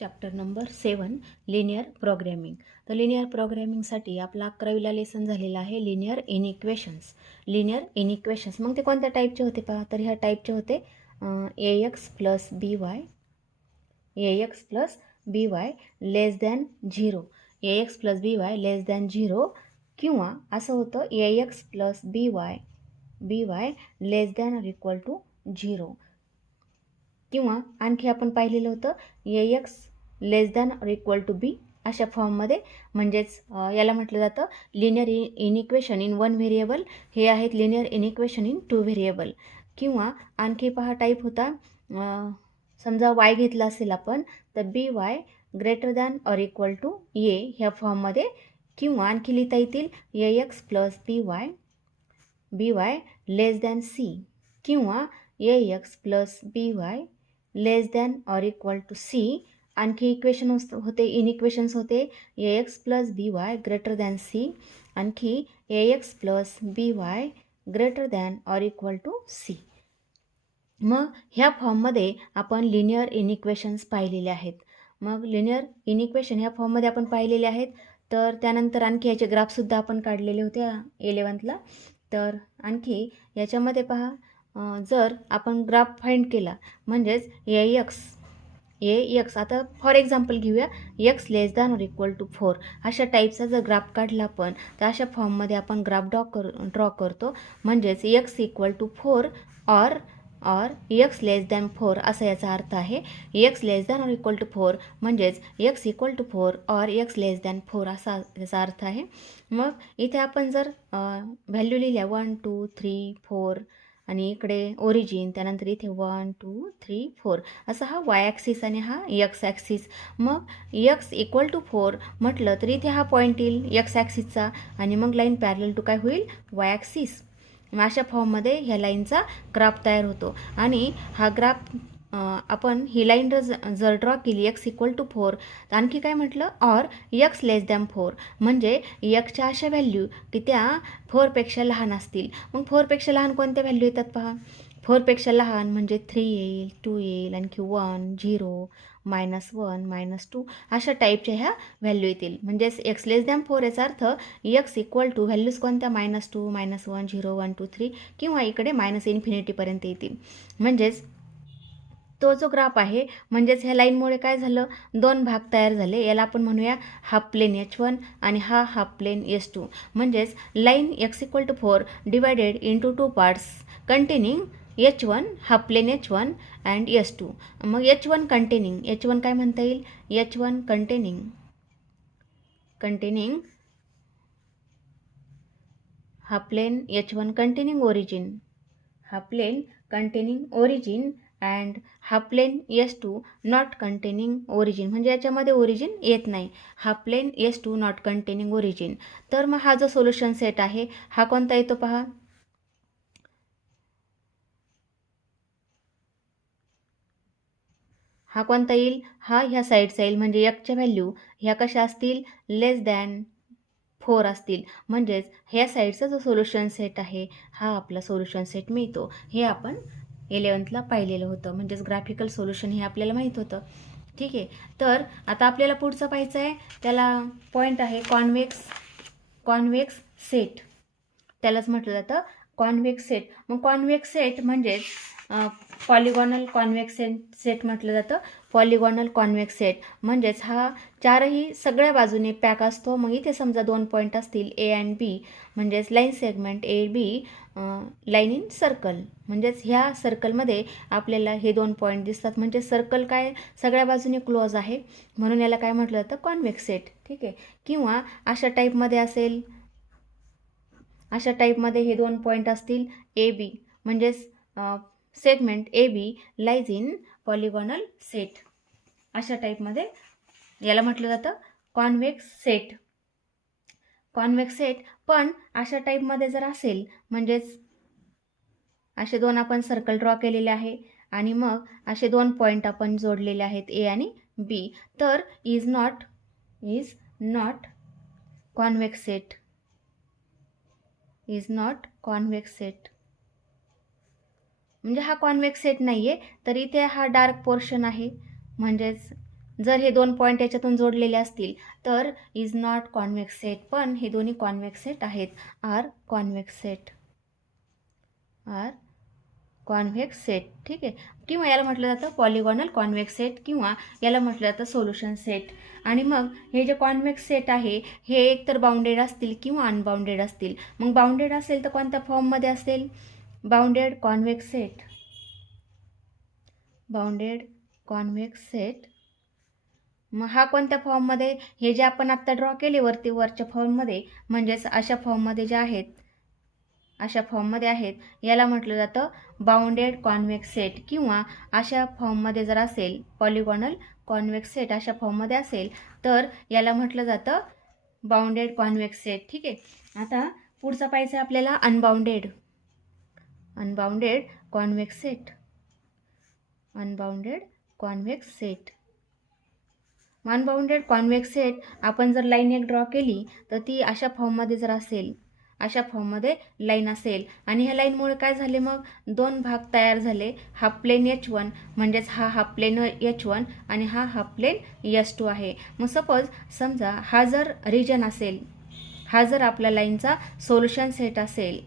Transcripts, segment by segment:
Chapter number 7 linear programming. तर linear प्रोग्रॅमिंगसाठी आपला 11वीला lesson झालेला आहे लिनियर इनइक्वेशन्स. लिनियर इनइक्वेशन्स मग ते कोणत्या टाईपचे होते पहा, तर ह्या टाईपचे होते ax प्लस बी Y less than 0, ax plus बी वाय लेस दॅन 0, किंवा असं होतं ax plus B Y less than or equal to 0, किंवा आणखी आपण पाहिलेलं होतं ax less than or equal to B अशा फॉर्ममध्ये. म्हणजेच याला म्हटलं जातं linear inequation in one variable. हे आहेत linear inequation in two variable. किंवा आणखी पहा टाईप होता, समजा y घेतला असेल आपण तर B Y greater than or equal to A ह्या फॉर्ममध्ये. किंवा आणखी लिहिता येतील ax प्लस बी वाय लेस दॅन सी, किंवा ax plus B Y less than or equal to C. आणखी इक्वेशन होते, इनइक्वेशन्स होते ax प्लस बी वाय ग्रेटर दॅन सी, आणखी ax plus B Y greater than or equal to C. मग ह्या फॉर्ममध्ये आपण linear इनइक्वेशन्स पाहिलेले आहेत. मग लिनियर इनइक्वेशन ह्या फॉर्ममध्ये आपण पाहिलेले आहेत. तर त्यानंतर आणखी याचे ग्राफसुद्धा आपण काढलेले होते 11वीला. तर आणखी याच्यामध्ये पहा, जर आपण ग्राफ फाइंड केला म्हणजेच ax आता फॉर एक्झाम्पल घेऊया, x less than or equal to 4 अशा टाईपचा जर ग्राफ काढला आपण तर अशा फॉर्ममध्ये आपण ग्राफ ड्रॉ करतो. म्हणजेच x इक्वल टू 4 और x लेस दॅन 4 असा याचा अर्थ आहे. x less than or equal to 4 म्हणजेच x इक्वल टू 4 और x लेस दॅन 4 असा याचा अर्थ आहे. मग इथे आपण जर व्हॅल्यू लिहिल्या 1 2 3 4 आणि इकडे ओरिजिन, त्यानंतर इथे 1 2 3 4 असा हा वाय ॲक्सिस आणि हा एक्स ॲक्सिस. मग x इक्वल टू 4 म्हटलं तर इथे हा पॉईंट येईल एक्स ॲक्सिसचा, आणि मग लाईन पॅरलल टू काय होईल, वाय ॲक्सिस. अशा फॉर्ममध्ये ह्या लाईनचा ग्राफ तयार होतो. आणि हा ग्राफ आपण ही लाईन जर ड्रॉ केली x इक्वल टू 4, तर आणखी काय म्हटलं, ऑर x लेस दॅन 4 म्हणजे एक्सच्या अशा व्हॅल्यू की त्या 4पेक्षा लहान असतील. मग 4पेक्षा लहान कोणत्या व्हॅल्यू येतात पहा, 4पेक्षा लहान म्हणजे 3 येईल, 2 येईल, आणखी 1 0 -1 -2 अशा टाईपच्या ह्या व्हॅल्यू येतील. म्हणजेच x लेस दॅन 4 याचा अर्थ x इक्वल टू व्हॅल्यूज कोणत्या -2 -1 0 1 2 3 किंवा इकडे -इन्फिनिटीपर्यंत येतील. म्हणजेच तो जो ग्राफ आहे, म्हणजेच ह्या लाईनमुळे काय झालं, दोन भाग तयार झाले. याला आपण म्हणूया हाफ प्लेन H1 आणि हा हाफ प्लेन S2. म्हणजेच line x equal to 4 divided into 2 parts containing H1 half plane H1 and S2. मग H1 काय म्हणता येईल, H1 containing half plane H1 containing origin and half plane S2 not containing origin, म्हणजे याच्यामध्ये origin येत नाही. Half plane S2 not containing origin. तर मग हा जो सोल्युशन सेट आहे हा कोणता येतो पहा, हा कोणता येईल, हा ह्या साईडचा येईल. म्हणजे एक्सच्या व्हॅल्यू ह्या कशा असतील, लेस दॅन 4 असतील. म्हणजेच ह्या साईडचा जो सोल्युशन सेट आहे हा आपला सोल्युशन सेट मिळतो. हे आपण 11वीला पाहिलेलं होतं. म्हणजेच ग्राफिकल सोल्युशन हे आपल्याला माहीत होतं. ठीक आहे. तर आता आपल्याला पुढचं पाहायचं आहे, त्याला पॉईंट आहे कॉन्व्हेक्स सेट. त्यालाच म्हटलं जातं कॉन्व्हेक्स सेट. मग कॉन्व्हेक्स सेट म्हणजेच पॉलिगॉनल कॉन्व्हेक्स सेट म्हटलं जातं. पॉलिगॉनल कॉन्व्हेक्स सेट म्हणजेच हा चारही सगळ्या बाजूने पॅक असतो. मग इथे समजा 2 पॉईंट असतील ए अँड बी, म्हणजेच line segment A B, line in circle. म्हणजेच ह्या सर्कलमध्ये आपल्याला हे 2 पॉईंट दिसतात. म्हणजे सर्कल काय सगळ्या बाजूने क्लोज आहे, म्हणून याला काय म्हटलं जातं, कॉन्व्हेक्स सेट. ठीक आहे. किंवा अशा टाईपमध्ये असेल, अशा टाईपमध्ये हे 2 पॉईंट असतील ए बी, म्हणजेच segment A B lies in polygonal set. अशा टाईपमध्ये याला म्हटलं जातं कॉन्व्हेक्स सेट. पण अशा टाईपमध्ये जर असेल, म्हणजेच असे 2 आपण सर्कल ड्रॉ केलेले आहे आणि मग असे 2 पॉईंट आपण जोडलेले आहेत ए आणि बी, तर इज नॉट कॉन्व्हेक्स सेट. म्हणजे हा कॉन्व्हेक्स सेट नाही आहे. तर इथे हा डार्क पोर्शन आहे, म्हणजेच जर हे 2 पॉईंट याच्यातून जोडलेले असतील तर इज नॉट कॉन्व्हेक्स सेट, पण हे दोन्ही कॉन्व्हेक्स सेट आहेत, are convex set, are convex set. ठीक आहे. किंवा याला म्हटलं जातं पॉलिगॉनल कॉन्व्हेक्स सेट किंवा याला म्हटलं जातं सोल्युशन सेट. आणि मग हे जे कॉन्व्हेक्स सेट आहे हे एकतर बाउंडेड असतील किंवा अनबाउंडेड असतील. मग बाउंडेड असेल तर कोणत्या फॉर्ममध्ये असेल? Bounded convex set, bounded convex set. मग हा कोणत्या फॉर्ममध्ये? हे जे आपण आत्ता ड्रॉ केले वरच्या फॉर्ममध्ये, म्हणजेच अशा फॉर्ममध्ये जे आहेत, अशा फॉर्ममध्ये आहेत, याला म्हटलं जातं बाउंडेड कॉन्व्हेक्स सेट. किंवा अशा फॉर्ममध्ये जर असेल पॉलिगॉनल कॉन्व्हेक्स सेट अशा फॉर्ममध्ये असेल तर याला म्हटलं जातं बाउंडेड कॉन्व्हेक्स सेट. ठीक आहे. आता पुढचा पाहायचं आहे आपल्याला unbounded, unbounded convex set, unbounded convex set. Unbounded convex set आपण जर लाईन एक ड्रॉ केली तर ती अशा फॉर्ममध्ये जर असेल, अशा फॉर्ममध्ये लाईन असेल आणि ह्या लाईनमुळे काय झाले, मग दोन भाग तयार झाले. हाफ प्लेन H1 म्हणजेच हा हाफ प्लेन H1 आणि हा हाफ प्लेन H2 आहे. मग सपोज समजा हा जर रिजन असेल, हा जर आपल्या लाईनचा सोल्युशन सेट असेल,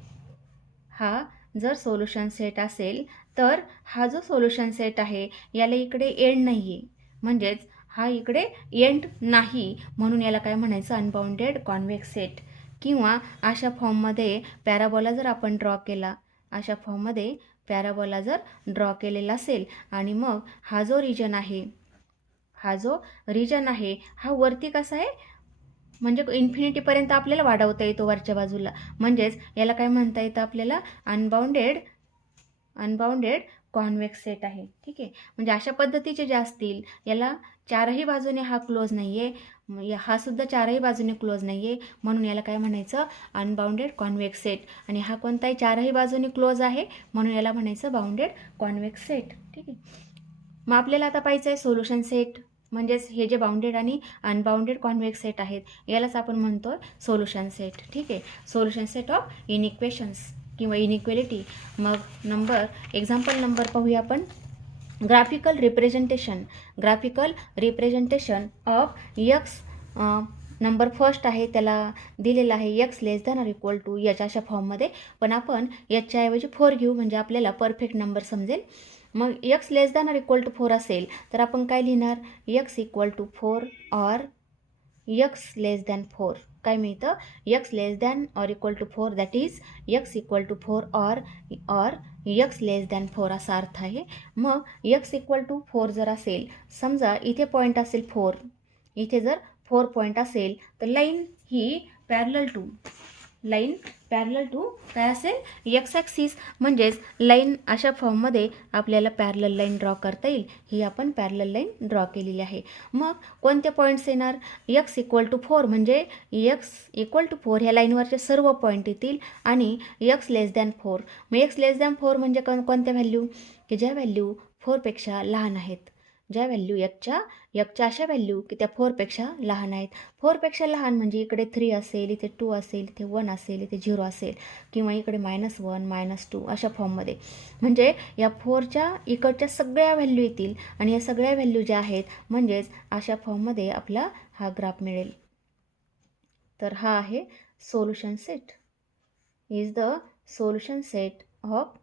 हा जर सोल्युशन सेट असेल तर हा जो सोल्युशन सेट आहे याला इकडे एंड नाही आहे, म्हणजेच हा इकडे एंड नाही, म्हणून याला काय म्हणायचं? Unbounded convex set. किंवा अशा फॉर्ममध्ये पॅराबोला जर आपण ड्रॉ केला, अशा फॉर्ममध्ये पॅराबोला जर ड्रॉ केलेला असेल आणि मग हा जो रिजन आहे, हा जो रिजन आहे हा वरती कसा आहे, म्हणजे इन्फिनिटीपर्यंत आपल्याला वाढवता येतो वरच्या बाजूला, म्हणजेच याला काय म्हणता येतं आपल्याला? अनबाउंडेड, अनबाउंडेड कॉन्व्हेक्स सेट आहे. ठीक आहे. म्हणजे अशा पद्धतीचे जे असतील याला चारही बाजूने हा क्लोज नाही आहे, हा सुद्धा चारही बाजूने क्लोज नाही आहे, म्हणून याला काय म्हणायचं? Unbounded convex set. आणि हा कोणताही चारही बाजूने क्लोज आहे म्हणून याला म्हणायचं बाउंडेड कॉन्व्हेक्स सेट. ठीक आहे. मग आपल्याला आता पाहिजे आहे सोल्युशन सेट, म्हणजेच हे जे बाउंडेड आणि अनबाउंडेड कॉन्व्हेक्स सेट आहेत यालाच आपण म्हणतो सोल्युशन सेट. ठीक आहे. सोल्युशन सेट ऑफ इनइक्वेशन्स किंवा इनइक्वेलिटी. मग एक्झाम्पल नंबर पाहूया आपण. Graphical representation, graphical representation of x. Number first आहे त्याला दिलेला आहे x less than or equal to h अशा फॉर्ममध्ये, पण आपण एचच्या ऐवजी 4 घेऊ म्हणजे आपल्याला परफेक्ट नंबर समजेल. मग x less than or equal to 4 असेल तर आपण काय लिहिणार? X equal to 4 or x less than 4. काय मिळतं? X less than or equal to 4 that is x equal to 4 or x less than 4 असा अर्थ आहे. मग एक्स इक्वल टू 4 जर असेल, समजा इथे पॉईंट असेल 4, इथे जर 4 पॉईंट असेल तर लाईन ही parallel to, line parallel to काय असेल? X axis. म्हणजेच लाईन अशा फॉर्ममध्ये आपल्याला पॅरलल लाईन ड्रॉ करता येईल. ही आपण पॅरलल लाईन ड्रॉ केलेली आहे. मग कोणते पॉईंट्स येणार? एक्स इक्वल टू 4 म्हणजे एक्स इक्वल टू 4 ह्या लाईनवरचे सर्व पॉईंट येतील आणि एक्स लेस दॅन 4. मग एक्स लेस दॅन 4 म्हणजे कोणत्या व्हॅल्यू? की ज्या व्हॅल्यू 4पेक्षा लहान आहेत, ज्या व्हॅल्यू एकच्या अशा व्हॅल्यू की त्या 4पेक्षा लहान आहेत. 4पेक्षा लहान म्हणजे इकडे 3 असेल, इथे 2 असेल, इथे 1 असेल, इथे 0 असेल, किंवा इकडे -1 -2 अशा फॉर्ममध्ये. म्हणजे या 4च्या इकडच्या सगळ्या व्हॅल्यू येतील आणि या सगळ्या व्हॅल्यू ज्या आहेत म्हणजेच अशा फॉर्ममध्ये आपला हा ग्राफ मिळेल. तर हा आहे solution set, is the solution set of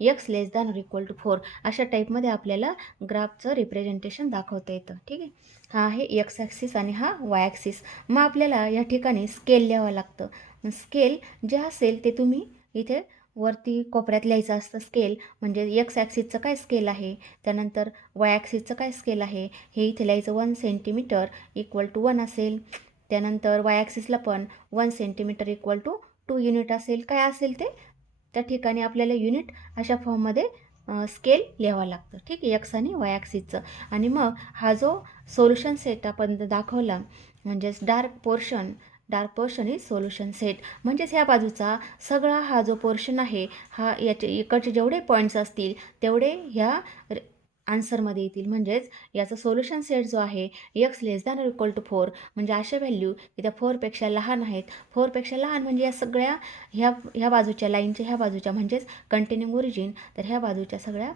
x less than or equal to 4. अशा टाईपमध्ये आपल्याला ग्राफचं रिप्रेझेंटेशन दाखवता येतं. ठीक आहे. हा आहे एक्स ॲक्सिस आणि हा वाय ॲक्सिस. मग आपल्याला या ठिकाणी स्केल लिहावं लागतं. स्केल जे असेल ते तुम्ही इथे वरती कोपऱ्यात लिहायचं असतं. स्केल म्हणजे एक्स ॲक्सिसचं काय स्केल आहे, त्यानंतर वाय ॲक्सिसचं काय स्केल आहे हे इथे लिहायचं. 1 सेंटीमीटर इक्वल टू 1 असेल. त्यानंतर वाय ॲक्सिसला पण 1 सेंटीमीटर इक्वल टू 2 युनिट असेल. काय असेल ते त्या ठिकाणी आपल्याला युनिट अशा फॉर्ममध्ये स्केल लिहावं लागतं. ठीक आहे. एक्स आणि वाय ॲक्सिसचं. आणि मग हा जो सोल्युशन सेट आपण दाखवला म्हणजेच dark portion is solution set. म्हणजेच ह्या बाजूचा सगळा हा जो पोर्शन आहे हा याचे इकडचे जेवढे पॉईंट्स असतील तेवढे ह्या आन्सरमध्ये येतील. म्हणजेच याचा सोल्युशन सेट जो आहे x less than equal to 4, म्हणजे अशा व्हॅल्यू की त्या 4पेक्षा लहान आहेत. 4पेक्षा लहान म्हणजे या सगळ्या ह्या बाजूच्या लाईनच्या ह्या बाजूच्या म्हणजेच कंटेनिंग ओरिजिन, तर ह्या बाजूच्या सगळ्या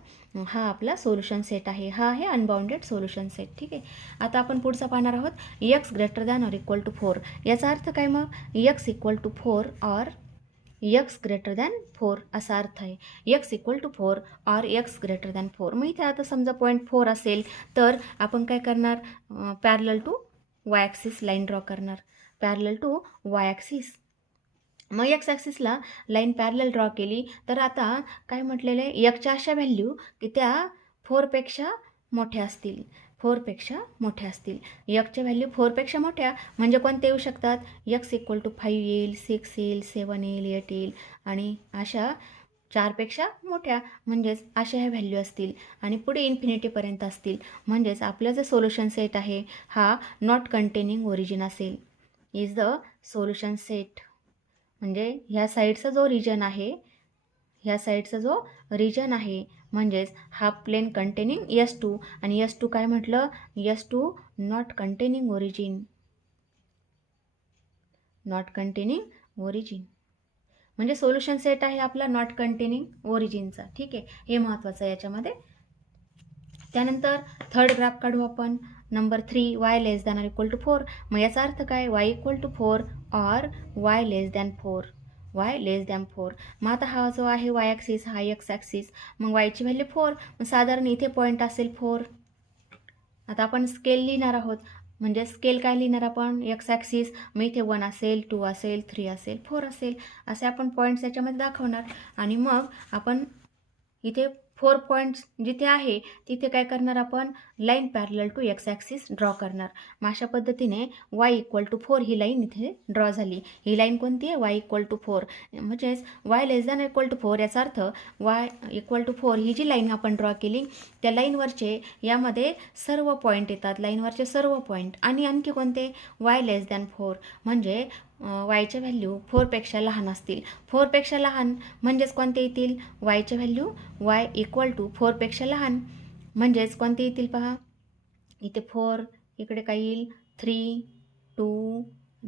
हा आपला सोल्युशन सेट आहे. हा आहे अनबाउंडेड सोल्युशन सेट. ठीक आहे. आता आपण पुढचा पाहणार आहोत x greater than or equal to 4. याचा अर्थ काय मग x equal to 4 or x greater than 4 असा अर्थ आहे. X equal to 4 or x greater than 4. मग इथे आता समजा पॉईंट 4 असेल तर आपण काय करणार, parallel to Y axis line draw करणार. Parallel to Y axis. मग एक्स ॲक्सिसला लाईन पॅरलल ड्रॉ केली तर आता काय म्हटलेलं आहे, एकच्या अशा व्हॅल्यू की त्या 4पेक्षा मोठ्या असतील. 4पेक्षा मोठ्या असतील. एकच्या व्हॅल्यू 4पेक्षा मोठ्या म्हणजे कोणत्या येऊ शकतात, एक्स इक्वल टू 5 येईल, 6 येईल, 7 येईल, 8 येईल आणि अशा 4पेक्षा मोठ्या म्हणजेच अशा ह्या व्हॅल्यू असतील आणि पुढे इन्फिनिटीपर्यंत असतील. म्हणजेच आपलं जे सोल्युशन सेट आहे हा नॉट कंटेनिंग ओरिजिन असेल. Is the solution set. म्हणजे ह्या साईडचा जो रिजन आहे, ह्या साईडचा जो रिजन आहे म्हणजेच हा प्लेन कंटेनिंग S2 आणि S2 काय म्हटलं, S2 not containing origin. Not containing origin म्हणजे सोल्युशन सेट आहे आपला नॉट कंटेनिंग ओरिजिनचा. ठीक आहे, हे महत्त्वाचं आहे याच्यामध्ये. त्यानंतर थर्ड ग्राफ काढू आपण. Number 3 y less than or equal to 4. मग याचा अर्थ काय, y equal to 4 or y less than 4. Y less than 4. मग आता हा जो आहे वाय ॲक्सिस हा एक्स ॲक्सिस, मग वायची व्हॅल्यू 4, मग साधारण इथे पॉईंट असेल 4. आता आपण स्केल लिहिणार आहोत. म्हणजे स्केल काय लिहिणार आपण, एक्स ॲक्सिस, मग इथे 1 असेल, 2 असेल, 3 असेल, 4 असेल, असे आपण पॉईंट्स याच्यामध्ये दाखवणार. आणि मग आपण इथे 4 पॉईंट्स जिथे आहे तिथे काय करणार, आपण line parallel to x axis draw करणार. मग अशा पद्धतीने वाय इक्वल टू 4 ही लाईन इथे ड्रॉ झाली. ही लाईन कोणती आहे, वाय इक्वल टू 4. म्हणजेच y less than equal to 4 याचा अर्थ वाय इक्वल टू 4 ही जी लाईन आपण ड्रॉ केली त्या लाईनवरचे यामध्ये सर्व पॉईंट येतात, लाईनवरचे सर्व पॉईंट. आणि आणखी कोणते, वाय लेस दॅन 4 म्हणजे वायच्या व्हॅल्यू 4पेक्षा लहान असतील. 4पेक्षा लहान म्हणजेच कोणते येतील, वायच्या व्हॅल्यू वाय इक्वल टू 4पेक्षा लहान म्हणजेच कोणते येतील पहा. इथे 4, इकडे काय येईल 3, 2,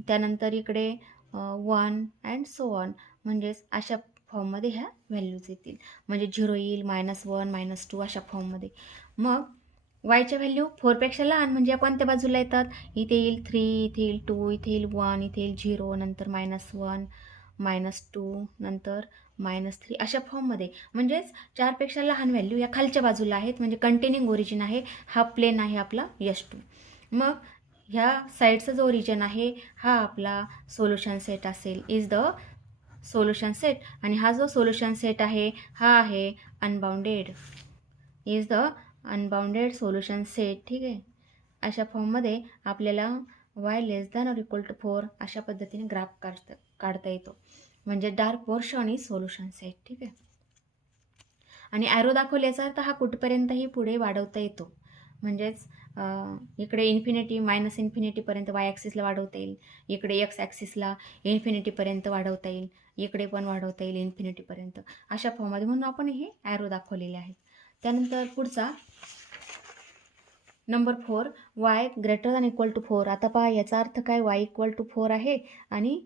त्यानंतर इकडे 1 अँड सो ऑन. म्हणजेच अशा फॉर्ममध्ये ह्या व्हॅल्यूज येतील. म्हणजे 0 येईल, -1, -2 अशा फॉर्ममध्ये. मग वायच्या व्हॅल्यू 4पेक्षा लहान म्हणजे या कोणत्या बाजूला येतात, इथे येईल 3, इथे येईल 2, इथे येईल 1, इथे येईल 0, नंतर -1, -2, नंतर -3 अशा फॉर्ममध्ये. म्हणजेच 4पेक्षा लहान व्हॅल्यू या खालच्या बाजूला आहेत म्हणजे कंटेनिंग ओरिजिन आहे. हा प्लेन आहे आपला S2. मग ह्या साईडचा जो रिजन आहे हा आपला सोल्युशन सेट असेल, इज द सोल्युशन सेट. आणि हा जो सोल्युशन सेट आहे हा आहे unbounded, is the unbounded solution set. ठीक आहे. अशा फॉर्ममध्ये आपल्याला y less than or equal to 4 अशा पद्धतीने ग्राफ काढता येतो. म्हणजे dark portion is solution set. ठीक आहे. आणि ॲरो दाखवल्याचा अर्थ हा कुठपर्यंतही पुढे वाढवता येतो. म्हणजेच इकडे इन्फिनिटी -इन्फिनिटीपर्यंत वाय ॲक्सिसला वाढवता येईल, इकडे एक्स ॲक्सिसला इन्फिनिटीपर्यंत वाढवता येईल, इकडे पण वाढवता येईल इन्फिनिटीपर्यंत, अशा फॉर्ममध्ये. म्हणून आपण हे ॲरो दाखवलेले आहेत. त्यानंतर पुढचा number 4 y greater than equal to 4. आता पहा याचा अर्थ काय, वाय इक्वल टू 4 आहे आणि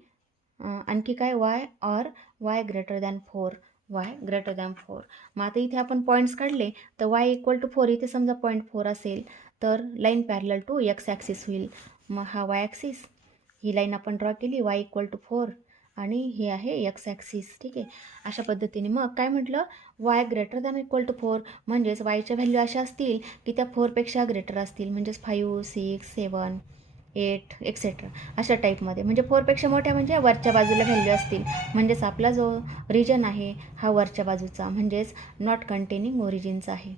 आणखी काय, Y or Y greater than 4. Y greater than 4. मग आता इथे आपण पॉईंट्स काढले तर वाय इक्वल टू 4 इथे समजा पॉईंट 4 असेल तर line parallel to x axis होईल. मग हा वाय ॲक्सिस, ही लाईन आपण ड्रॉ केली वाय इक्वल टू 4 आणि हे आहे एक्स ॲक्सिस. ठीक आहे. अशा पद्धतीने मग काय म्हटलं, y greater than equal to 4 म्हणजेच वायच्या व्हॅल्यू अशा असतील की त्या 4पेक्षा ग्रेटर असतील. म्हणजेच 5, 6, 7, 8 एक्सेट्रा अशा टाईपमध्ये. म्हणजे 4पेक्षा मोठ्या म्हणजे वरच्या बाजूला व्हॅल्यू असतील. म्हणजेच आपला जो रिजन आहे हा वरच्या बाजूचा म्हणजेच नॉट कंटेनिंग ओरिजिनचा आहे.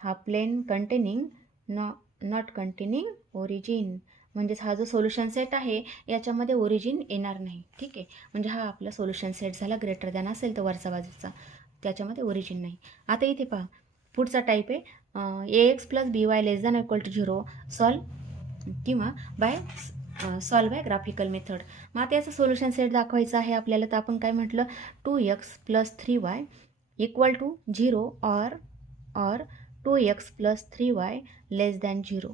हा plane containing not containing origin. म्हणजेच हा जो सोल्युशन सेट आहे याच्यामध्ये ओरिजिन येणार नाही. ठीक आहे. म्हणजे हा आपला सोल्युशन सेट झाला. ग्रेटर दॅन असेल तर वरचा बाजूचा, त्याच्यामध्ये ओरिजिन नाही. आता इथे पहा पुढचा टाईप आहे AX + BY less than equal to 0 solve किंवा सॉल्व बाय ग्राफिकल मेथड. मग आता याचं सोल्युशन सेट दाखवायचं आहे आपल्याला. तर आपण काय म्हटलं, 2x + 3y equal to 0 or or 2x plus 3y less than 0.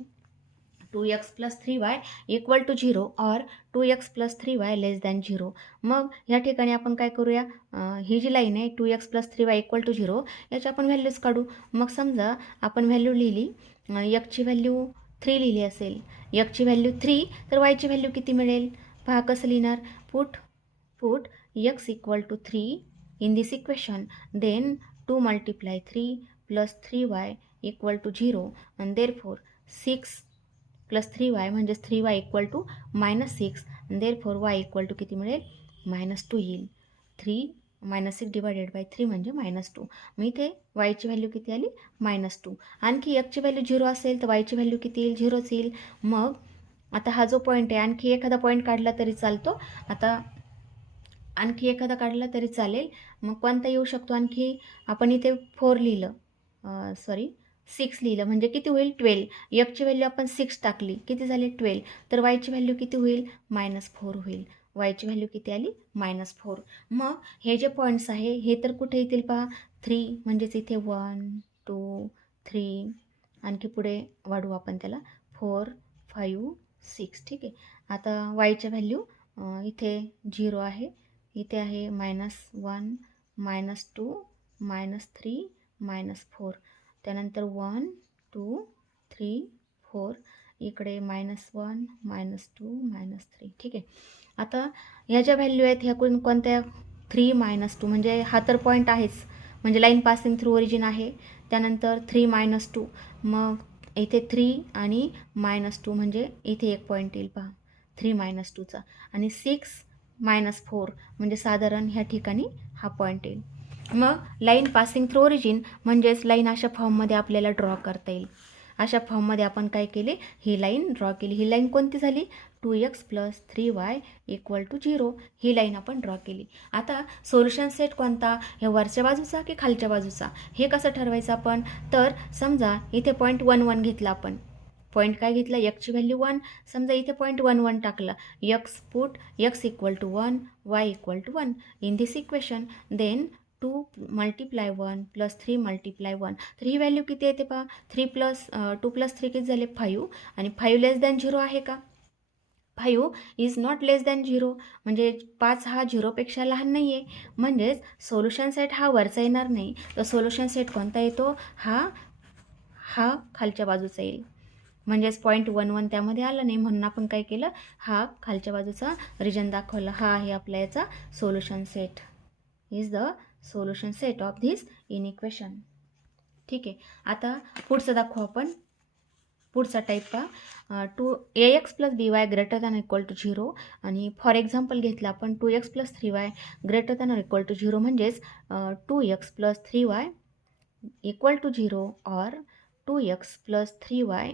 2x plus 3y equal to 0 और 2x plus 3y less than 0. मग या ठिकाणी आपण काय करूया, ही जी लाईन आहे 2x plus 3y equal to 0 याची आपण व्हॅल्यूज काढू. मग समजा आपण व्हॅल्यू लिहिली, ची व्हॅल्यू 3 लिहिली असेल, ची व्हॅल्यू 3, तर वायची व्हॅल्यू किती मिळेल पहा कसं लिहिणार. Put x equal to 3 in this equation, then 2 multiply 3 plus 3y equal to 0 आणि देअरफॉर 6 प्लस 3y म्हणजेच 3y इक्वल टू -6 आणि देअरफॉर y इक्वल टू किती मिळेल -2 येईल. 3 -6 डिवायडेड बाय 3 म्हणजे -2. मग इथे वायची व्हॅल्यू किती आली -2. आणखी ची व्हॅल्यू 0 असेल तर वायची व्हॅल्यू किती येईल 0च येईल. मग आता हा जो पॉईंट आहे आणखी एखादा पॉईंट काढला तरी चालतो. आता आणखी एखादा काढला तरी चालेल. मग कोणता येऊ शकतो आणखी, आपण इथे 4 लिहिलं, 6 लिहिलं म्हणजे किती होईल 12. ची व्हॅल्यू आपण 6 टाकली किती झाले 12, तर वायची व्हॅल्यू किती होईल -4 होईल. वायची व्हॅल्यू किती आली -4. मग हे जे पॉईंट्स आहे हे तर कुठे येतील पहा, 3 म्हणजेच इथे 1 2 3, आणखी पुढे वाढवू आपण त्याला 4 5 6. ठीक आहे. आता वायच्या व्हॅल्यू इथे 0 आहे, इथे आहे -1 -2 -3 -4, त्यानंतर 1 2 3 4, इकडे -1 -2 -3. ठीक आहे. आता ह्या ज्या व्हॅल्यू आहेत ह्या कोणत्या 3 -2 म्हणजे हा तर पॉईंट आहेच, म्हणजे लाईन पासिंग थ्रू ओरिजिन आहे. त्यानंतर 3 -2, मग इथे 3 आणि -2 म्हणजे इथे एक पॉईंट येईल पहा 3 -2चा, आणि 6 -4 म्हणजे साधारण ह्या ठिकाणी हा पॉईंट येईल. मग लाईन पासिंग थ्रू ओरिजिन म्हणजेच लाईन अशा फॉर्ममध्ये आपल्याला ड्रॉ करता येईल. अशा फॉर्ममध्ये आपण काय केले, ही लाईन ड्रॉ केली. ही लाईन कोणती झाली 2x plus 3y equal to 0. ही लाईन आपण ड्रॉ केली. आता सोल्युशन सेट कोणता, हे वरच्या बाजूचा की खालच्या बाजूचा, हे कसं ठरवायचं आपण, तर समजा इथे पॉईंट 1 1 घेतला आपण, पॉईंट काय घेतला ची व्हॅल्यू 1, समजा इथे पॉईंट 1 1 टाकला, put x equal to 1 y equal to 1 in this equation, then 2 multiply 1 plus 3 multiply 1. तर ही व्हॅल्यू किती येते पहा, 3 प्लस 2 प्लस 3 किती झाले 5, आणि 5 लेस दॅन 0 आहे का, 5 इज नॉट लेस दॅन 0, म्हणजे 5 हा 0पेक्षा लहान नाही आहे. म्हणजेच सोल्युशन सेट हा वरचा येणार नाही, तर सोल्युशन सेट कोणता येतो, हा खालच्या बाजूचा येईल. म्हणजेच पॉईंट 1 1 त्यामध्ये आला नाही, म्हणून आपण काय केलं, हा खालच्या बाजूचा रिजन दाखवला. हा आहे आपल्या याचा solution set, is the solution set of this inequation. ठीक आहे. आता पुढचं दाखवू आपण. पुढचा टाईप पहा, ax plus by greater than equal to 0, आणि फॉर एक्झाम्पल घेतलं आपण 2x plus 3y greater than equal to 0, म्हणजेच 2x plus 3y equal to 0 और 2x plus 3y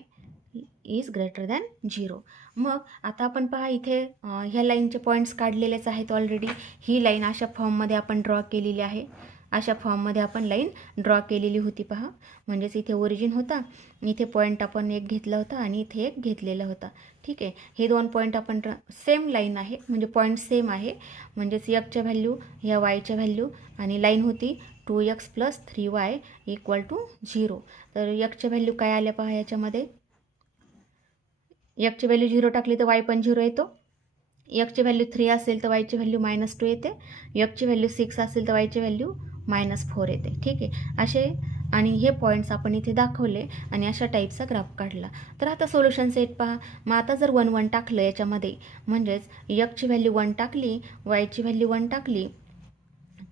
is greater than 0. मग आता आपण पहा इथे ह्या लाईनचे पॉईंट्स काढलेलेच आहेत ऑलरेडी. ही लाईन अशा फॉर्ममध्ये आपण ड्रॉ केलेली आहे, अशा फॉर्ममध्ये आपण लाईन ड्रॉ केलेली होती पहा. म्हणजेच इथे ओरिजिन होता, इथे पॉईंट आपण एक घेतला होता आणि इथे एक घेतलेला होता. ठीक आहे. हे दोन पॉईंट आपण सेम लाईन आहे, म्हणजे पॉईंट सेम आहे, म्हणजेच च्या व्हॅल्यू ह्या वायच्या व्हॅल्यू, आणि लाईन होती 2x plus 3y equal to 0. तर च्या व्हॅल्यू काय आल्या पहा, याच्यामध्ये ची व्हॅल्यू 0 टाकली तर y पण 0 येतो. ची व्हॅल्यू 3 असेल तर वायची व्हॅल्यू -2 येते. ची व्हॅल्यू 6 असेल तर वायची व्हॅल्यू -4 येते. ठीक आहे. असे आणि हे पॉईंट्स आपण इथे दाखवले आणि अशा टाईपचा ग्राफ काढला. तर आता सोल्युशन सेट पहा. मग आता जर 1 1 टाकलं याच्यामध्ये, म्हणजेच ची व्हॅल्यू 1 टाकली, वायची व्हॅल्यू 1 टाकली,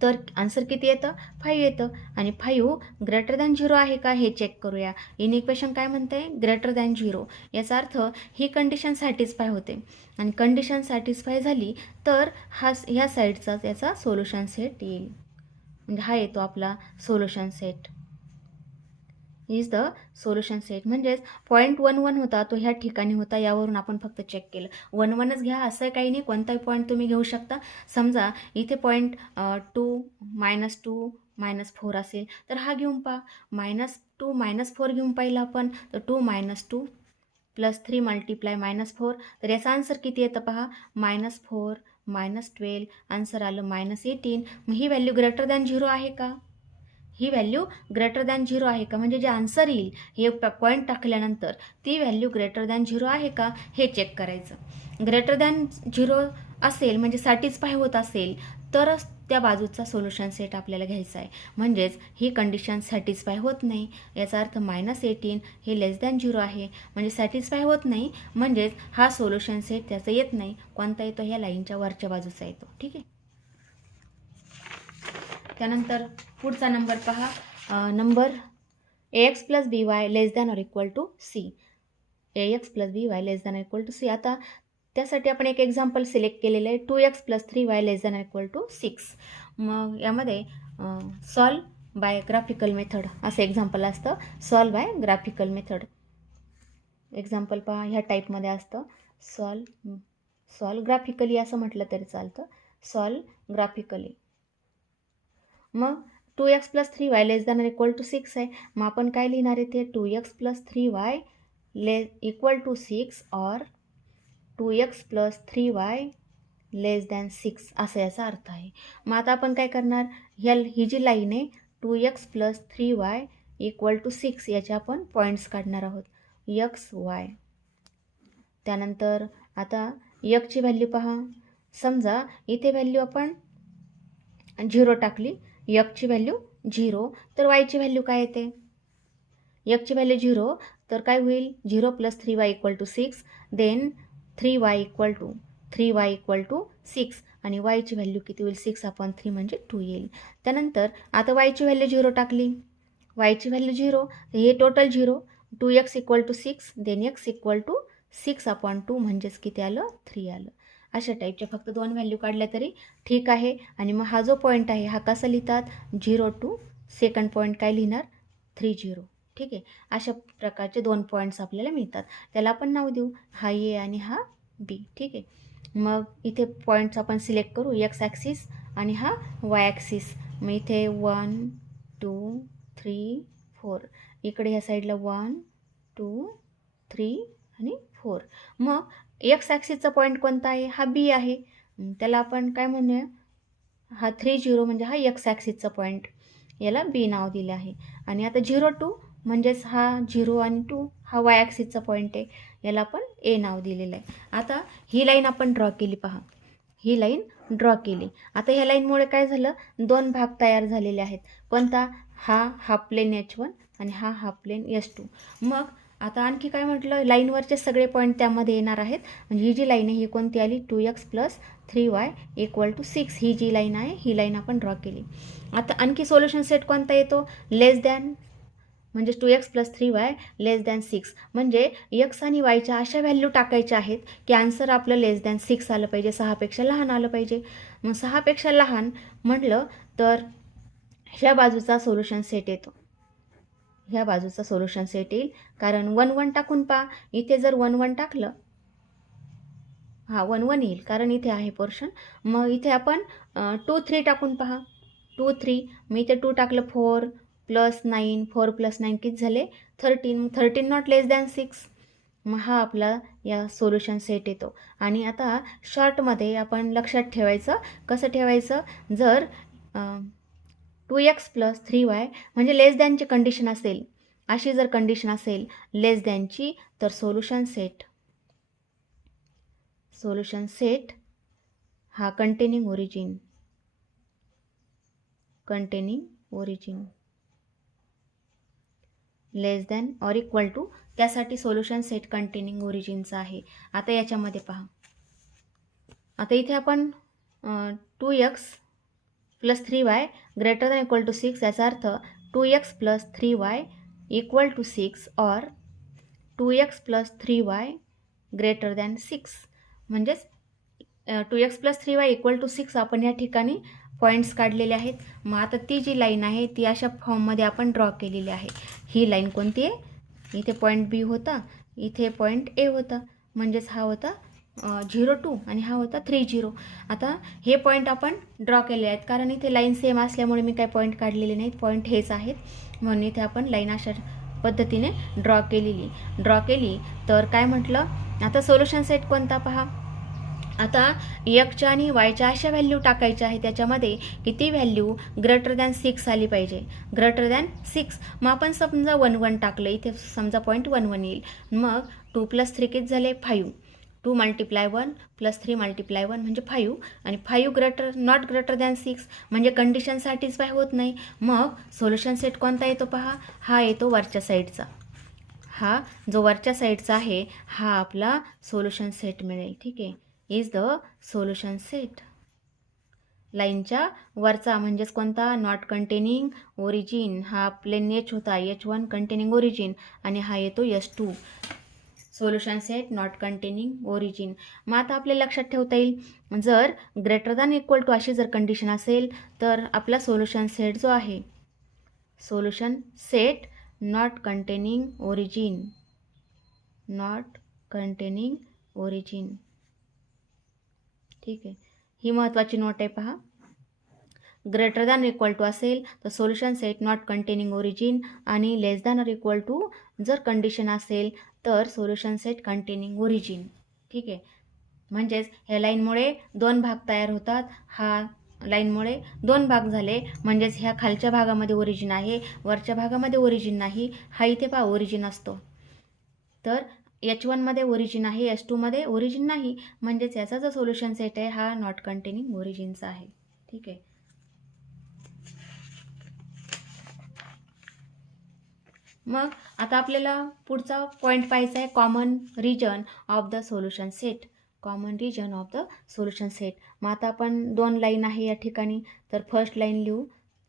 तर आन्सर किती येतं 5 येतं. आणि 5 ग्रेटर दॅन 0 आहे का हे चेक करूया. इन इक्वेशन काय म्हणते, ग्रेटर दॅन 0. याचा अर्थ ही कंडिशन सॅटिस्फाय होते, आणि कंडिशन सॅटिस्फाय झाली तर ह्या साईडचाच याचा सोल्युशन सेट येईल. म्हणजे हा येतो आपला solution set, is the solution set. म्हणजेच पॉईंट 1 1 होता तो ह्या ठिकाणी होता, यावरून आपण फक्त चेक केलं. 1 1च घ्या असं काही नाही, कोणताही पॉईंट तुम्ही घेऊ शकता. समजा इथे पॉईंट 2 -4 असेल तर हा घेऊन पहा. -2 -4 घेऊन पाहिलं आपण, तर 2 -2 प्लस 3 मल्टिप्लाय -4, तर याचा आन्सर किती येतं पहा, -4 -12, आन्सर आलं -18. मग ही व्हॅल्यू ग्रेटर दॅन 0 आहे का, ही व्हॅल्यू ग्रेटर दॅन 0 आहे का, म्हणजे जे आन्सर येईल हे पॉईंट टाकल्यानंतर ती व्हॅल्यू ग्रेटर दॅन 0 आहे का हे चेक करायचं. ग्रेटर दॅन 0 असेल म्हणजे सॅटिस्फाय होत असेल तरच त्या बाजूचा सोल्युशन सेट आपल्याला घ्यायचा आहे. म्हणजेच ही कंडिशन सॅटिस्फाय होत नाही, याचा अर्थ -18 हे लेस दॅन 0 आहे, म्हणजे सॅटिस्फाय होत नाही, म्हणजेच हा सोल्युशन सेट त्याचा येत नाही. कोणता येतो, ह्या लाईनच्या वरच्या बाजूचा येतो. ठीक आहे. त्यानंतर पुढचा नंबर पहा, number ax plus B Y less than or equal to c. ax plus B Y less than or equal to c. आता त्यासाठी आपण एक एक्झाम्पल सिलेक्ट केलेलं आहे, 2x plus 3y less than or equal to 6. मग यामध्ये solve by graphical method असं example असतं. Solve by graphical method example पहा, ह्या टाईपमध्ये असतं. सॉल्व ग्राफिकली असं म्हटलं तरी चालतं. Solve graphically. मग 2x plus 3y less than equal to 6 आहे. मग आपण काय लिहिणार आहे ते 2x plus 3y equal to 6 और 2x plus 3y less than 6 असं याचा अर्थ आहे. मग आता आपण काय करणार, ही जी लाईन आहे 2x plus 3y equal to 6 याचे आपण पॉईंट्स काढणार आहोत, x y. त्यानंतर आता ची व्हॅल्यू पहा. समजा इथे व्हॅल्यू आपण 0 टाकली, ची व्हॅल्यू 0, तर वायची व्हॅल्यू काय येते, ची व्हॅल्यू 0 तर काय होईल, 0 plus 3y equal to 6, then 3y equal to 6 आणि वायची व्हॅल्यू किती होईल, 6/3 म्हणजे 2 येईल. त्यानंतर आता वायची व्हॅल्यू 0 टाकली, वायची व्हॅल्यू 0, हे total 0, 2x equal to 6, then x equal to 6/2 म्हणजेच किती आलं, 3 आलं. अशा टाईपच्या फक्त 2 व्हॅल्यू काढल्या तरी ठीक आहे. आणि मग हा जो पॉईंट आहे हा कसा लिहितात, 0 टू सेकंड पॉईंट काय लिहिणार, 30. ठीक आहे. अशा प्रकारचे 2 पॉईंट्स आपल्याला मिळतात. त्याला आपण नाव देऊ, हा ए आणि हा बी. ठीक आहे. मग इथे पॉईंट्स आपण सिलेक्ट करू, एक्स ॲक्सिस आणि हा वाय ॲक्सिस. मग इथे 1 2 3 4, इकडे ह्या साईडला 1 2 3 आणि 4. मग एक्स ॲक्सिसचा पॉईंट कोणता आहे, हा बी आहे. त्याला आपण काय म्हणूया, हा 30 म्हणजे हा एक्स ॲक्सिसचा पॉईंट, याला बी नाव दिले आहे. आणि आता 0 टू म्हणजेच हा 0 आणि 2 हा वाय ॲक्सिसचा पॉईंट आहे, याला आपण ए नाव दिलेलं आहे. आता ही लाईन आपण ड्रॉ केली पहा, ही लाईन ड्रॉ केली. आता ह्या लाईनमुळे काय झालं, 2 भाग तयार झालेले आहेत. कोणता, हा हाफ प्लेन H1 आणि हा हाफ प्लेन H2. मग आता आणखी काय म्हटलं, लाईनवरचे सगळे पॉईंट त्यामध्ये येणार आहेत. म्हणजे ही जी लाईन आहे ही कोणती आली, 2x plus 3y equal to 6 ही जी लाईन आहे ही लाईन आपण ड्रॉ केली. आता आणखी सोल्युशन सेट कोणता येतो, लेस दॅन, म्हणजे 2x plus 3y less than 6. म्हणजे x आणि yच्या अशा व्हॅल्यू टाकायच्या आहेत की आन्सर आपलं लेस दॅन 6 आलं पाहिजे, 6पेक्षा लहान आलं पाहिजे. मग 6पेक्षा लहान म्हटलं तर ह्या बाजूचा सोल्युशन सेट येतो, ह्या बाजूचा सोल्युशन सेट येईल. कारण 1 1 टाकून पहा, इथे जर 1 1 टाकलं, हा 1 1 येईल कारण इथे आहे पोर्शन. मग इथे आपण 2 3 टाकून पहा, 2 3, मी इथे 2 टाकलं, 4 प्लस 9, 4 प्लस 9 किती झाले, 13. 13 नॉट लेस दॅन 6. मग हा आपला या सोल्युशन सेट येतो. आणि आता शॉर्टमध्ये आपण लक्षात ठेवायचं, कसं ठेवायचं, जर 2x प्लस 3y म्हणजे लेस दॅनची कंडिशन असेल, अशी जर कंडिशन असेल लेस दॅनची, तर सोल्युशन सेट हा containing origin less than or equal to, त्यासाठी सोल्युशन सेट कंटेनिंग ओरिजिनचा आहे. आता याच्यामध्ये पहा, आता इथे आपण 2x plus 3y greater than equal to 6, याचा अर्थ 2x plus 3y equal to 6 और 2x plus 3y greater than 6. म्हणजेच 2x plus 3y equal to 6 आपण या ठिकाणी पॉईंट्स काढलेले आहेत. मग आता ती जी लाईन आहे ती अशा फॉर्ममध्ये आपण ड्रॉ केलेली आहे. ही लाईन कोणती आहे, इथे पॉईंट बी होता, इथे पॉईंट ए होता, म्हणजेच हा होता 0 2 आणि हा होता 3 0. आता हे पॉईंट आपण ड्रॉ केले आहेत, कारण इथे लाईन सेम असल्यामुळे मी काय पॉईंट काढलेले नाहीत, पॉईंट हेच आहेत. म्हणून इथे आपण लाईन अशा पद्धतीने ड्रॉ केली. तर काय म्हटलं, आता सोल्युशन सेट कोणता पहा, आता एक्सच्या आणि वायच्या अशा व्हॅल्यू टाकायच्या आहे त्याच्यामध्ये की ती व्हॅल्यू ग्रेटर दॅन 6 आली पाहिजे. Greater than 6. मग आपण समजा 1 1 टाकलं, इथे समजा पॉईंट 1 1 येईल. मग 2 + 3 किती झाले 5. 2 × 1 + 3 × 1 म्हणजे 5. आणि 5 नॉट ग्रेटर दॅन 6 म्हणजे कंडिशन सॅटिस्फाय होत नाही. मग सोल्युशन सेट कोणता येतो पहा, हा येतो वरच्या साईडचा. हा जो वरच्या साईडचा आहे हा आपला सोल्युशन सेट मिळेल. ठीक आहे. Is the solution set. लाईनच्या वरचा म्हणजेच कोणता, नॉट कंटेनिंग ओरिजिन. हा प्लेन एच होता, H1 कंटेनिंग ओरिजिन, आणि हा येतो S2 solution set not containing origin. मग आता आपल्याला लक्षात ठेवता येईल, जर ग्रेटर दॅन इक्वल टू अशी जर कंडिशन असेल तर आपला सोल्युशन सेट जो आहे, solution set not containing origin, not containing origin. ठीक आहे. ही महत्त्वाची नोट आहे पहा. ग्रेटर दॅन इक्वल टू असेल तर solution set not containing origin, आणि लेस दॅन ऑर इक्वल टू जर कंडिशन असेल तर सोल्युशन सेट कंटेनिंग ओरिजिन. ठीक आहे. म्हणजेच ह्या लाईनमुळे 2 भाग तयार होतात. हा लाईनमुळे 2 भाग झाले, म्हणजेच ह्या खालच्या भागामध्ये ओरिजिन आहे, वरच्या भागामध्ये ओरिजिन नाही. हा इथे पहा ओरिजिन असतो, तर H1 मध्ये ओरिजिन आहे, S2 मध्ये ओरिजिन नाही, म्हणजेच याचा जो सोल्युशन सेट आहे हा नॉट कंटेनिंग ओरिजिनचा आहे. ठीक आहे. मग आता आपल्याला पुढचा पॉईंट पाहायचा आहे, common region of the solution set. Common region of the solution set. मग आता आपण 2 लाईन आहे या ठिकाणी, तर फर्स्ट लाईन लिहू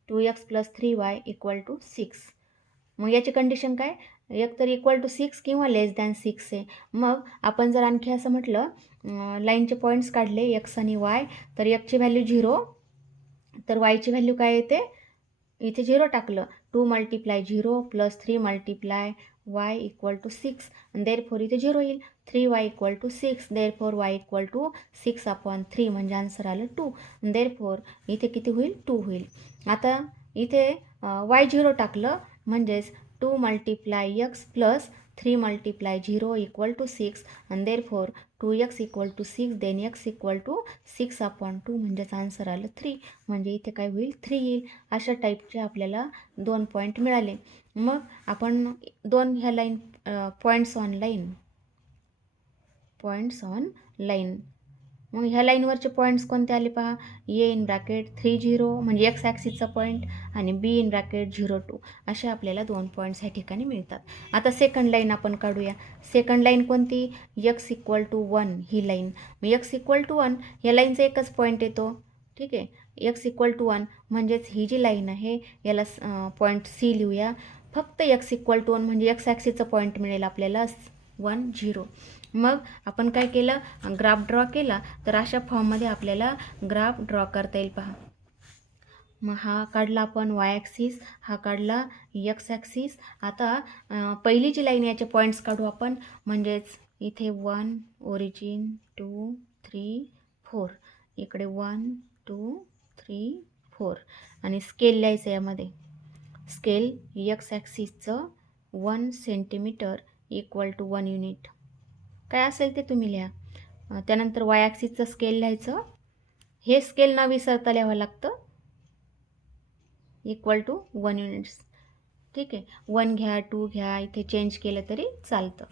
2x + 3y = 6. मग याची कंडिशन काय, एक तर इक्वल टू 6 किंवा लेस दॅन 6 आहे. मग आपण जर आणखी असं म्हटलं, लाईनचे पॉईंट्स काढले x आणि y, तर xची व्हॅल्यू 0, तर yची व्हॅल्यू काय येते, इथे 0 टाकलं. 2 × 0 + 3 × y = 6, आणि देअरफॉर इथे 0 येईल. 3y = 6, देअरफॉर y = 6/3 म्हणजे आन्सर आलं 2. देअरफॉर इथे किती होईल, 2 होईल. आता इथे y 0 टाकलं, म्हणजेच 2 × x + 3 × 0 = 6, आणि देअरफॉर 2x = 6, देन x = 6/2 म्हणजेच आन्सर आलं 3. म्हणजे इथे काय होईल, 3 येईल. अशा टाईपचे आपल्याला 2 पॉईंट मिळाले. मग आपण 2 ह्या लाईन पॉईंट्स ऑन लाईन. मग ह्या लाईनवरचे पॉईंट्स कोणते आले पहा, A(30) म्हणजे एक्स ॲक्सिसचा पॉईंट, आणि B(02) असे आपल्याला 2 पॉईंट्स ह्या ठिकाणी मिळतात. आता सेकंड लाईन आपण काढूया. सेकंड लाईन कोणती, x = 1 ही लाईन. मग x = 1 या लाईनचा एकच पॉईंट येतो. ठीक आहे. x = 1 म्हणजेच ही जी लाईन आहे याला पॉईंट C लिहूया. फक्त x = 1 म्हणजे एक्स ॲक्सिसचा पॉईंट मिळेल आपल्याला 1 0. मग आपण काय केलं, ग्राफ ड्रॉ केला, तर अशा फॉर्ममध्ये आपल्याला ग्राफ ड्रॉ करता येईल पहा. मग हा काढला आपण y ॲक्सिस, हा काढला x ॲक्सिस. आता पहिली जी लाईन याचे पॉईंट्स काढू आपण, म्हणजेच इथे 1 ओरिजिन, 2 3 4, इकडे 1 2 3 4, आणि स्केल लिहायचं यामध्ये. Scale x ॲक्सिसचं 1 centimetre = 1 unit. काय असेल ते तुम्ही लिहा. त्यानंतर y ॲक्सिसचं स्केल लिहायचं. हे स्केल न विसरता लिहावं लागतं, =1 युनिट्स. ठीक आहे. 1 घ्या, 2 घ्या, इथे चेंज केलं तरी चालतं.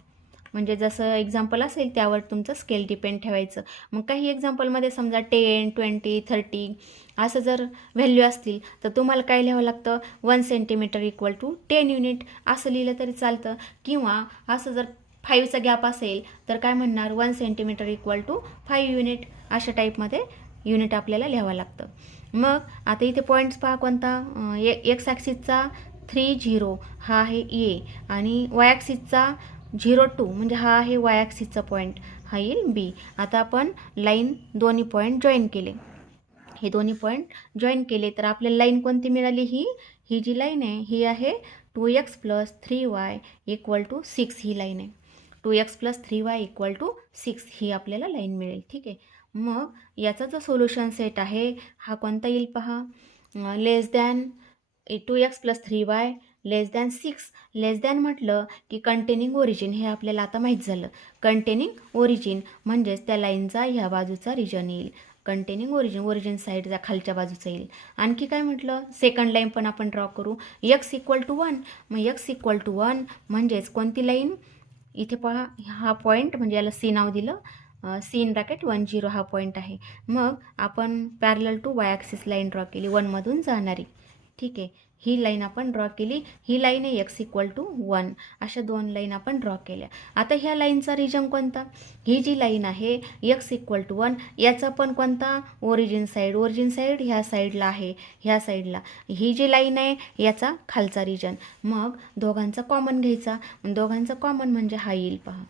म्हणजे जसं एक्झाम्पल असेल त्यावर तुमचं स्केल डिपेंड ठेवायचं. मग काही एक्झाम्पलमध्ये समजा 10, 20, 30 असं जर व्हॅल्यू असतील तर तुम्हाला काय लिहावं लागतं, 1 सेंटीमीटर = 10 युनिट असं लिहिलं तरी चालतं. किंवा असं जर 5चा गॅप असेल तर काय म्हणणार, 1 सेंटीमीटर = 5 युनिट. अशा टाईपमध्ये युनिट आपल्याला लिहावं लागतं. मग आता इथे पॉईंट्स पहा कोणता, एक्स ॲक्सिसचा 30 हा आहे A, आणि y ॲक्सिसचा 02 म्हणजे हा आहे y ॲक्सिसचा पॉईंट, हा येईल B. आता आपण लाईन दोन्ही पॉईंट जॉईन केले. हे दोन्ही पॉईंट जॉईन केले तर आपल्याला लाईन कोणती मिळाली, ही जी लाईन आहे ही आहे 2x + 3y = 6 ही लाईन आहे. 2x + 3y = 6 ही आपल्याला लाईन मिळेल. ठीक आहे. मग याचा जो सोल्युशन सेट आहे हा कोणता येईल पहा, लेस than 2x + 3y less than 6. लेस दॅन म्हटलं की कंटेनिंग ओरिजिन, हे आपल्याला आता माहीत झालं. कंटेनिंग ओरिजिन म्हणजेच त्या लाईनचा ह्या बाजूचा रिजन येईल. कंटेनिंग ओरिजिन, ओरिजिन साईडचा खालच्या बाजूचा येईल. आणखी काय म्हटलं, सेकंड लाईन पण आपण ड्रॉ करू. x equal to 1. मग x इक्वल टू 1 म्हणजेच कोणती लाईन, इथे पहा हा पॉईंट म्हणजे याला सी नाव दिलं, सी इन ब्रॅकेट 1 0 हा पॉईंट आहे. मग आपण parallel to Y axis line draw केली 1मधून जाणारी. ठीक आहे, ही लाईन आपण ड्रॉ केली. ही लाईन आहे x इक्वल टू 1. अशा 2 लाईन आपण ड्रॉ केल्या. आता ह्या लाईनचा रिजन कोणता, ही जी लाईन आहे x इक्वल टू 1, याचा पण कोणता, ओरिजिन साईड. ओरिजिन साईड ह्या साईडला आहे, ह्या साईडला. ही जी लाईन आहे याचा खालचा रिजन. मग दोघांचा कॉमन घ्यायचा. दोघांचा कॉमन म्हणजे हा येईल पहा.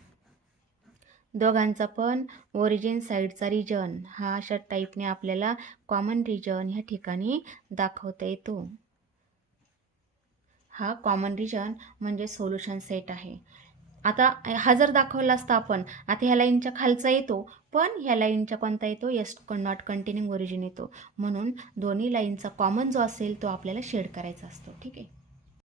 दोघांचा पण ओरिजिन साईडचा रिजन हा अशा टाईपने आपल्याला कॉमन रिजन ह्या ठिकाणी दाखवता येतो. हा कॉमन रिजन म्हणजे सोल्युशन सेट आहे. आता हा जर दाखवला असता आपण, आता ह्या लाईनच्या खालचा येतो, पण ह्या लाईनच्या कोणता येतो, एस नॉट कंटेनिंग ओरिजिन येतो. म्हणून दोन्ही लाईनचा कॉमन जो असेल तो आपल्याला शेड करायचा असतो. ठीक आहे.